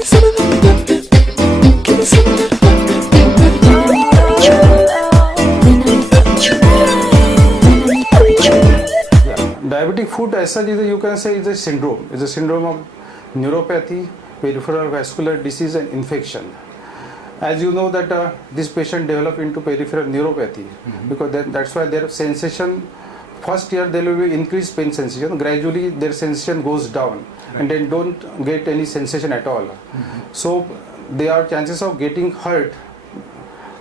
Diabetic foot as such is you can say is a syndrome. It's a syndrome of neuropathy, peripheral vascular disease and infection. As you know that this patient develop into peripheral neuropathy because that's why their sensation first year there will be increased pain sensation, gradually their sensation goes down and then don't get any sensation at all. So their chances of getting hurt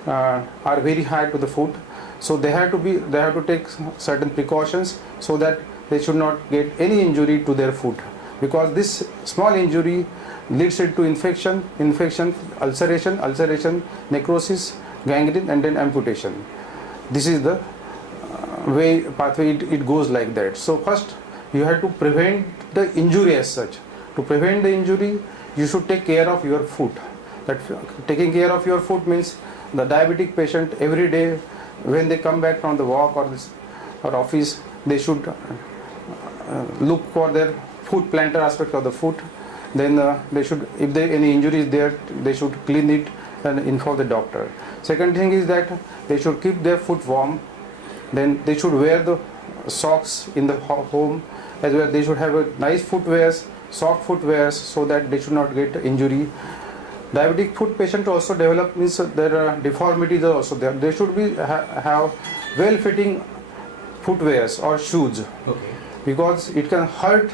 are very high to the foot. So they have to take certain precautions so that they should not get any injury to their foot, because this small injury leads into infection, ulceration, necrosis, gangrene and then amputation. This is the pathway it goes like that. So first you have to prevent the injury as such. To prevent the injury you should take care of your foot. That taking care of your foot means the diabetic patient every day when they come back from the walk or office, they should look for their foot plantar aspect of the foot. Then they should, if there any injury is there, they should clean it and inform the doctor. Second thing is that they should keep their foot warm. Then they should wear the socks in the home as well. They should have a nice footwears, soft footwears, so that they should not get injury. Diabetic foot patient also develop means their deformities are also there. They should be have well-fitting footwears or shoes, because it can hurt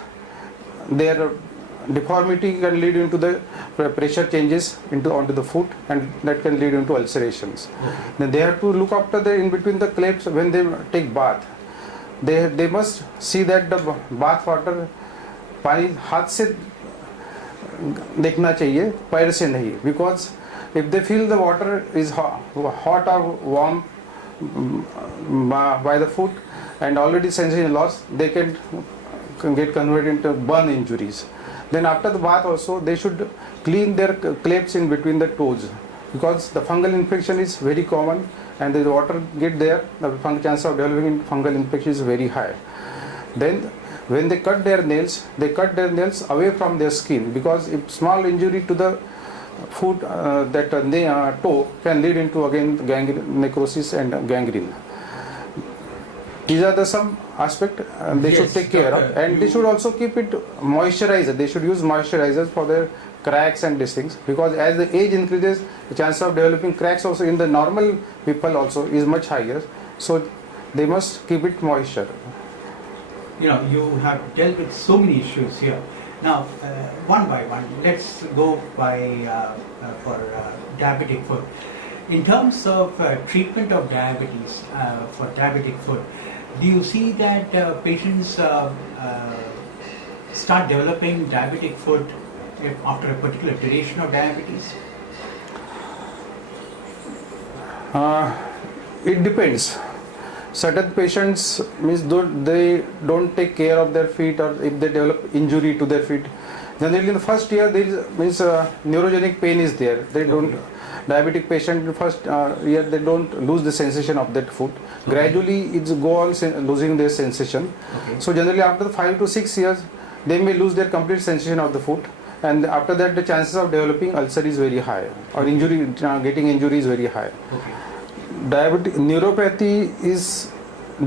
their deformity, can lead into the pressure changes onto the foot, and that can lead into ulcerations. Then they have to look after the in between the clefts when they take bath. They must see that the bath water पानी हाथ से देखना चाहिए, पैर से नहीं, because if they feel the water is hot or warm by the foot and already sensation loss, they can get converted into burn injuries. Then after the bath also they should clean their clefts in between the toes, because the fungal infection is very common and the water get there, the chance of developing fungal infection is very high. Then when they cut their nails away from their skin, because if small injury to the foot, toe can lead into again necrosis and gangrene. These are the some aspect they should take care of, and they should also keep it moisturizer. They should use moisturizers for their cracks and these things, because as the age increases, the chance of developing cracks also in the normal people also is much higher. So they must keep it moisture. You know, you have dealt with so many issues here. Now, one by one, let's go by for diabetic foot. In terms of treatment of diabetes for diabetic foot, do you see that patients start developing diabetic foot after a particular duration of diabetes? It depends. Certain patients means they don't take care of their feet, or if they develop injury to their feet, generally in the first year there is neurogenic pain is there. They don't, diabetic patient in the first year they don't lose the sensation of that foot. Gradually it's go on losing their sensation. So generally after 5 to 6 years they may lose their complete sensation of the foot, and after that the chances of developing ulcer is very high, or injury, getting injury is very high. Diabetic neuropathy is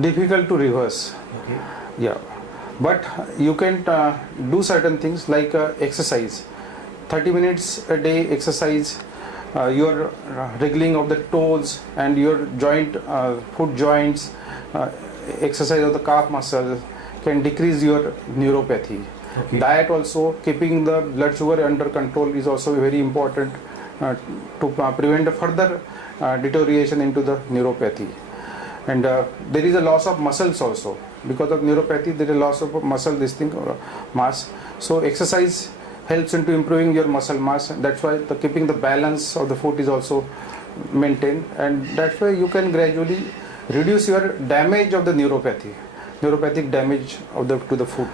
difficult to reverse. Yeah, but you can do certain things like exercise, 30 minutes a day exercise, your wriggling of the toes and your joint, foot joints, exercise of the calf muscle can decrease your neuropathy. Diet also, keeping the blood sugar under control is also very important to prevent a further deterioration into the neuropathy. And there is a loss of muscles also. Because of neuropathy there is a loss of muscle mass. So exercise helps into improving your muscle mass, and that's why keeping the balance of the foot is also maintained, and that's why you can gradually reduce your damage of the neuropathic damage of to the foot.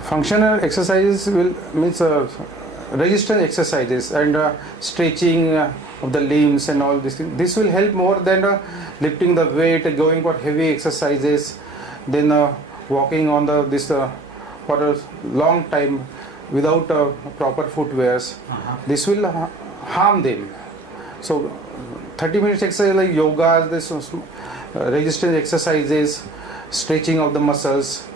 Functional exercises means resistance exercises and stretching of the limbs and all these things. This will help more than lifting the weight, going for heavy exercises, then walking on for a long time. without proper footwears. This will harm them. So 30 minutes exercise like yoga, this resistance exercises, stretching of the muscles,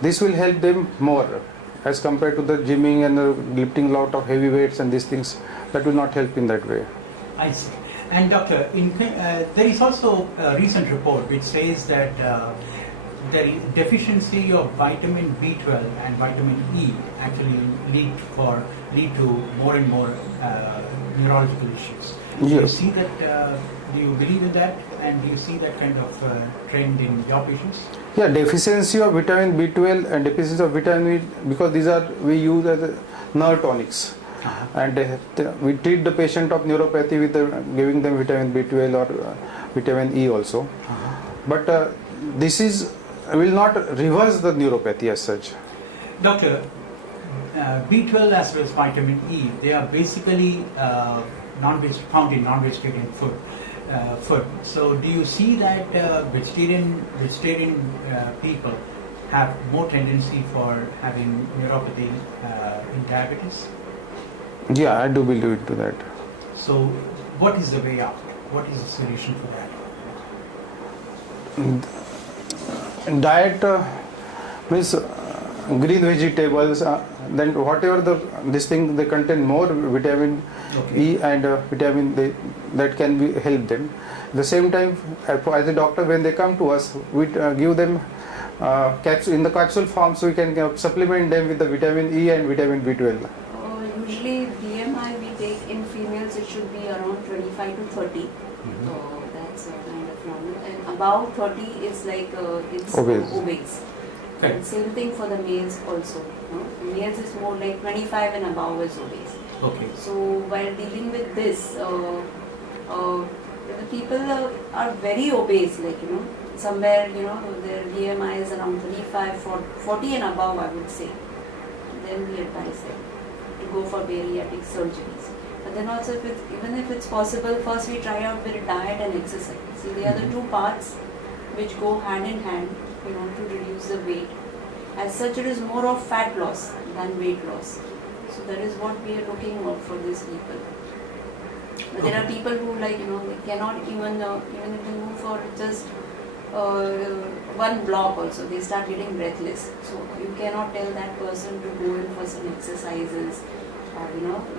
this will help them more as compared to the gymming and lifting lot of heavy weights and these things. That will not help in that way. I see. And doctor, there is also a recent report which says that the deficiency of vitamin B12 and vitamin E actually lead to more and more neurological issues. Do you Yes. see that? Do you believe in that? And do you see that kind of trend in your patients? Yeah, deficiency of vitamin B12 and deficiency of vitamin E, because these are we use as nerve tonics. And we treat the patient of neuropathy with giving them vitamin B12 or vitamin E also. But this will not reverse the neuropathy as such. Doctor, B12 as well as vitamin E, they are basically found in non-vegetarian food. So, do you see that vegetarian people have more tendency for having neuropathy in diabetes? Yeah, I do believe into that. So, what is the way out? What is the solution for that? Diet means green vegetables, then whatever this thing they contain more vitamin E and vitamin D, that can help them. At the same time, as a doctor, when they come to us, we give them capsule in the capsule form, so we can supplement them with the vitamin E and vitamin B12. Usually BMI we take in females, it should be around 25 to 30. So that's kind of normal. And above 30 is like it's obese. Okay. And same thing for the males also. Males is more like 25 and above is obese. Okay. So while dealing with this, the people are very obese, like somewhere their BMI is around 35, 40 and above, I would say. Then we advise them to go for bariatric surgeries. But then also, even if it's possible, first we try out with diet and exercise. See, they are the two parts which go hand in hand, to reduce the weight. As such, it is more of fat loss than weight loss. So that is what we are looking out for these people. But there are people who they cannot even if they move for just one block also, they start getting breathless. So you cannot tell that person to go in for some exercises or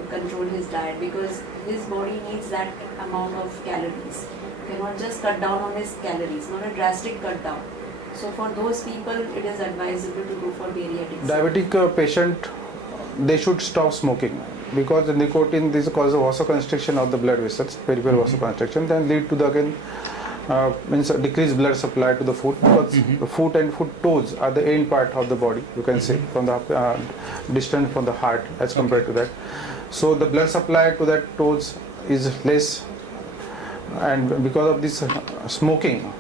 control his diet, because his body needs that amount of calories. You cannot just cut down on his calories, not a drastic cut down. So for those people, it is advisable to go for bariatric surgery. Diabetic patient, they should stop smoking, because the nicotine this causes vasoconstriction of the blood vessels, peripheral vasoconstriction, then lead to the means decreased blood supply to the foot, because the foot and foot toes are the end part of the body, you can say, from the distant from the heart as compared to that. So the blood supply to that toes is less, and because of this smoking,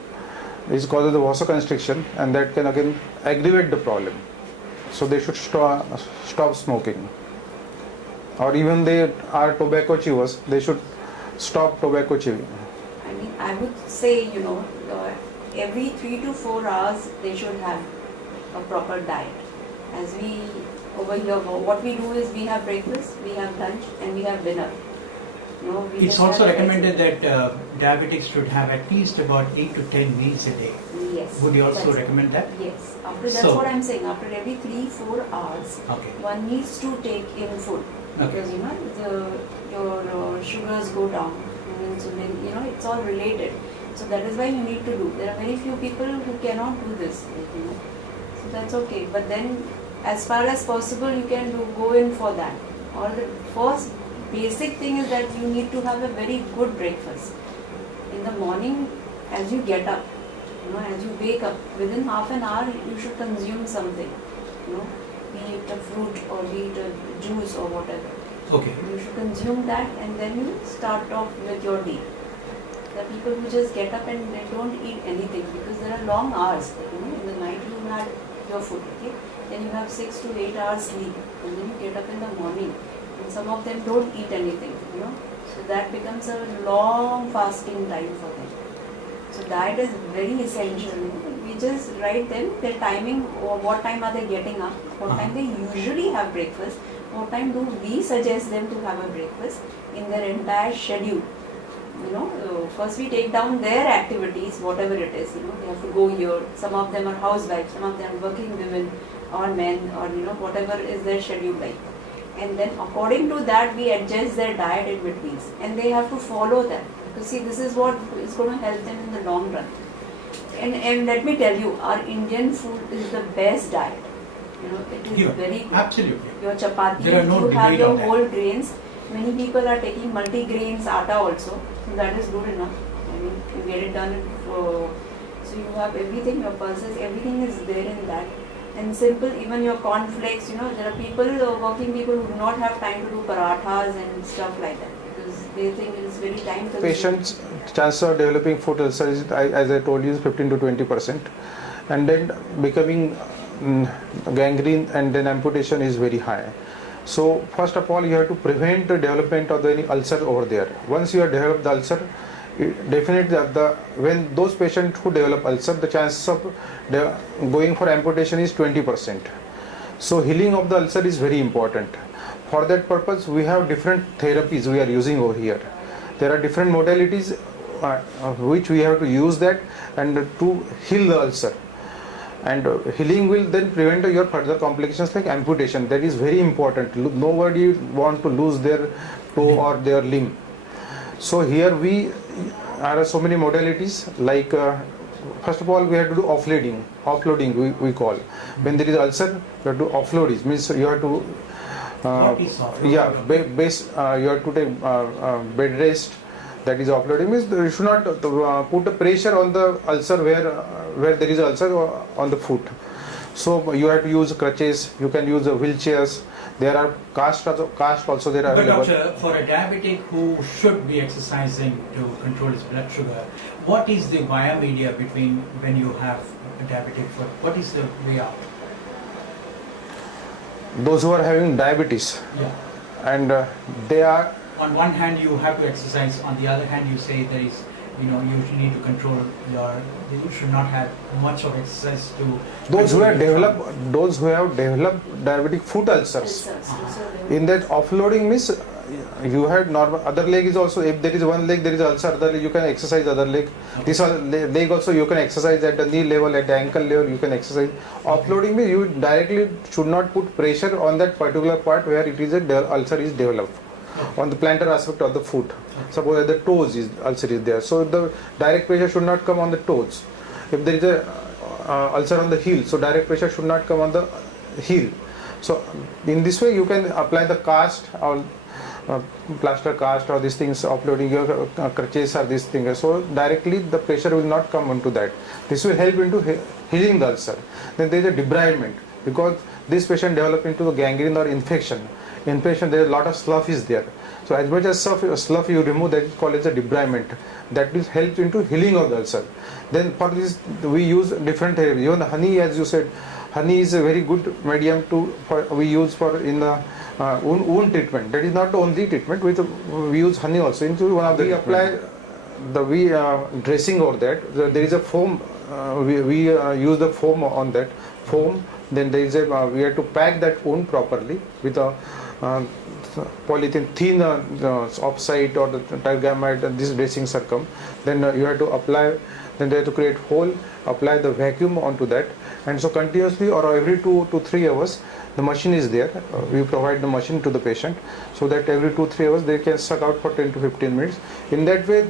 this causes the vasoconstriction, and that can again aggravate the problem. So they should stop smoking. Or even they are tobacco chewers, they should stop tobacco chewing. I mean, I would say, every 3 to 4 hours they should have a proper diet. As we over here, what we do is we have breakfast, we have lunch, and we have dinner. It's also recommended that diabetics should have at least about 8 to 10 meals a day. Yes. Would you also recommend that? Yes. That's So- what I'm saying. After every 3-4 hours, Okay. one needs to take in food. Okay. Because your sugars go down, and insulin, it's all related. So that is why you need to do. There are very few people who cannot do this. So that's okay. But then, as far as possible, you can go in for that. Or the first basic thing is that you need to have a very good breakfast. In the morning, as you get up, as you wake up, within half an hour, you should consume something. Be it a fruit or be it a juice or whatever. Okay. You should consume that, and then you start off with your day. There are people who just get up and they don't eat anything because there are long hours. In the night you had your food, okay? Then you have 6 to 8 hours sleep, and then you get up in the morning. And some of them don't eat anything, So that becomes a long fasting time for them. So diet is very essential. We just write them their timing, or what time are they getting up, what time they usually have breakfast, what time do we suggest them to have a breakfast in their entire schedule? First we take down their activities, whatever it is. They have to go here. Some of them are housewives, some of them are working women or men, or whatever is their schedule like. And then according to that, we adjust their diet in between, and they have to follow that. Because see, this is what is going to help them in the long run. And let me tell you, our Indian food is the best diet. It is Yeah, very good. absolutely. Your chapati, There are no you have debate your on that. whole grains. Many people are taking multi-grains atta also, so that is good enough. I mean, you get it done. So you have everything, your pulses, everything is there in that. And simple, even your cornflakes. There are people, working people, who do not have time to do parathas and stuff like that because they think it is very time consuming. Patients' chance of developing foot ulcer is, as I told you, is 15 to 20%, and then becoming gangrene and then amputation is very high. So first of all, you have to prevent the development of any ulcer over there. Once you have developed the ulcer, definitely when those patients who develop ulcer, the chances of going for amputation is 20%. So healing of the ulcer is very important. For that purpose, we have different therapies we are using over here. There are different modalities which we have to use that and to heal the ulcer. And healing will then prevent your further complications like amputation. That is very important. Nobody want to lose their toe or their limb. So here we are so many modalities like first of all we have to do offloading we call. When there is ulcer, you have to offload it. Means you have to What is offload? you have to take bed rest. That is offloading. Means you should not put a pressure on the ulcer where there is ulcer on the foot. So you have to use crutches. You can use wheelchairs. There are cast also there are But available. doctor, for a diabetic who should be exercising to control his blood sugar, what is the via media between when you have a diabetic foot? What is the way out? Those who are having diabetes Yeah. and they are On one hand, you have to exercise. On the other hand, you say there is, you need to control you should not have much of exercise to. those who have control your developed diabetic foot ulcers. In that offloading means you have normal other leg is also, if there is one leg there is ulcer, other leg you can exercise other leg. This leg also you can exercise at the knee level, at the ankle level you can exercise. Offloading means you directly should not put pressure on that particular part where it is ulcer is developed. On the plantar aspect of the foot. Suppose the toes ulcer is there, so the direct pressure should not come on the toes. If there is a ulcer on the heel, so direct pressure should not come on the heel. So in this way you can apply the cast or plaster cast or these things, offloading your crutches or these things. So directly the pressure will not come onto that. This will help into healing the ulcer. Then there is a debridement because this patient develop into a gangrene or infection. In patient there is a lot of slough is there. So as much as slough you remove, that is called as a debridement. That will help into healing of the ulcer. Then for this we use different therapies. Even the honey, as you said, honey is a very good medium we use for in the wound treatment. That is not the only treatment. We use honey also. Into one of the we apply the dressing over that. There is a foam. We use the foam on that foam. Then there is we have to pack that wound properly with a polythene thin offsite or the tergamite and this dressing circum. Then you have to apply. Then they have to create hole, apply the vacuum onto that, and so continuously or every 2 to 3 hours the machine is there. We provide the machine to the patient so that every 2-3 hours they can suck out for 10 to 15 minutes. In that way,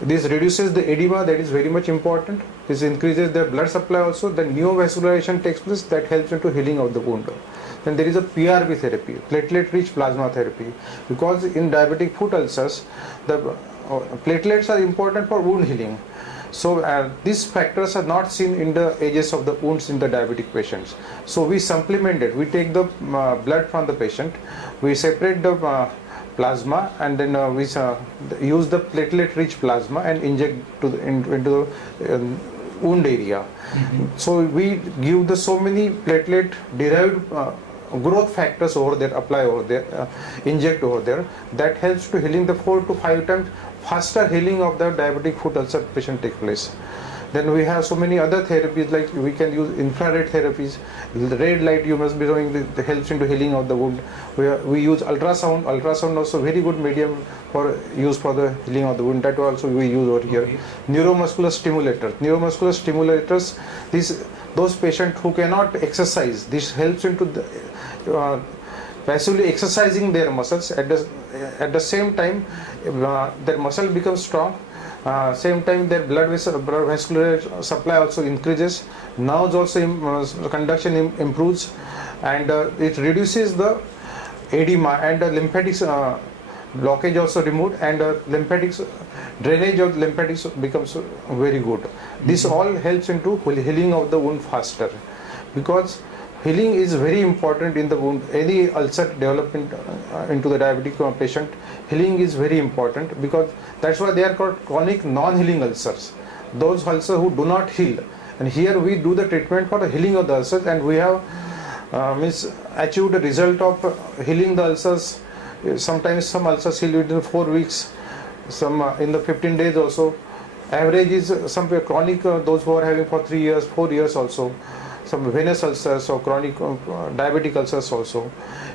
this reduces the edema, that is very much important. This increases the blood supply also. The neovascularization takes place, that helps into healing of the wound. Then there is a PRP therapy, platelet-rich plasma therapy, because in diabetic foot ulcers, the platelets are important for wound healing. So these factors are not seen in the edges of the wounds in the diabetic patients. So we supplement it. We take the blood from the patient, we separate the plasma, and then we use the platelet-rich plasma and inject into the wound area. Mm-hmm. So we give so many platelet-derived growth factors over there, apply over there, inject over there. That helps to healing the 4 to 5 times faster healing of the diabetic foot ulcer patient takes place. Then we have so many other therapies, like we can use infrared therapies. The red light, you must be knowing, that helps into healing of the wound. We use ultrasound. Ultrasound also very good medium for use for the healing of the wound. That also we use over here. Okay. Neuromuscular stimulators. Neuromuscular stimulators. Those patients who cannot exercise, this helps into the, passively exercising their muscles. At the same time, their muscle becomes strong. Same time their blood vascular supply also increases, nerves also conduction improves, and it reduces the edema, and the lymphatics blockage also removed, and lymphatics drainage of lymphatics becomes very good. This all helps into healing of the wound faster, because healing is very important in the wound. Any ulcer development into the diabetic patient, healing is very important, because that's why they are called chronic non-healing ulcers. Those ulcers who do not heal, and here we do the treatment for the healing of the ulcers, and we have achieved a result of healing the ulcers. Sometimes some ulcers heal within 4 weeks, some in the 15 days also. Average is somewhere chronic, those who are having for 3 years, 4 years also. Some venous ulcers or chronic diabetic ulcers also,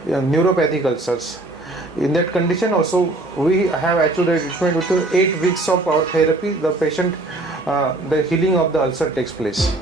neuropathic ulcers. In that condition also, we have actually treatment within 8 weeks of our therapy. The patient, the healing of the ulcer takes place.